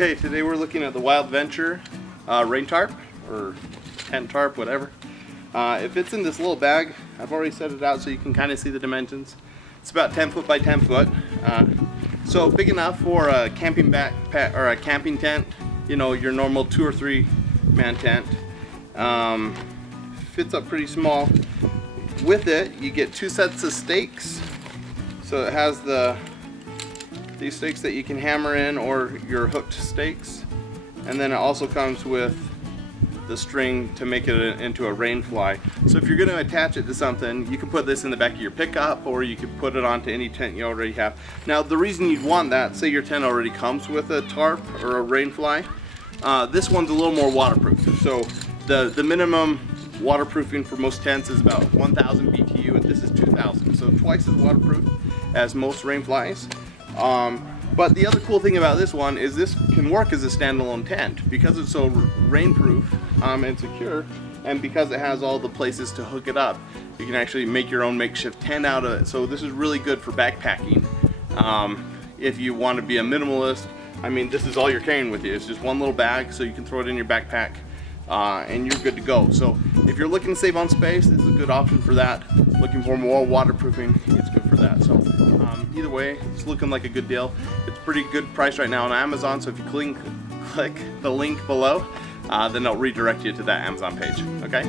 Okay, today we're looking at the WildVenture rain tarp, or tent tarp, whatever. It fits in this little bag. I've already set it out so you can kind of see the dimensions. It's about 10 foot by 10 foot. So big enough for a camping backpack or a camping tent, you know, your normal 2 or 3 man tent. Fits up pretty small. With it, you get 2 sets of stakes. So it has these stakes that you can hammer in, or your hooked stakes, and then it also comes with the string to make it into a rain fly. So if you're going to attach it to something, you can put this in the back of your pickup, or you could put it onto any tent you already have. Now the reason you'd want that, say your tent already comes with a tarp or a rain fly, this one's a little more waterproof. So the minimum waterproofing for most tents is about 1,000 BTU, and this is 2,000, so twice as waterproof as most rain flies. But the other cool thing about this one is this can work as a standalone tent because it's so rainproof and secure, and because it has all the places to hook it up. You can actually make your own makeshift tent out of it. So this is really good for backpacking. If you want to be a minimalist, I mean, this is all you're carrying with you. It's just one little bag, so you can throw it in your backpack and you're good to go. So if you're looking to save on space, this is a good option for that. Looking for more waterproofing, it's good for that. So either way, it's looking like a good deal. It's a pretty good price right now on Amazon, so if you click the link below, then it'll redirect you to that Amazon page, okay?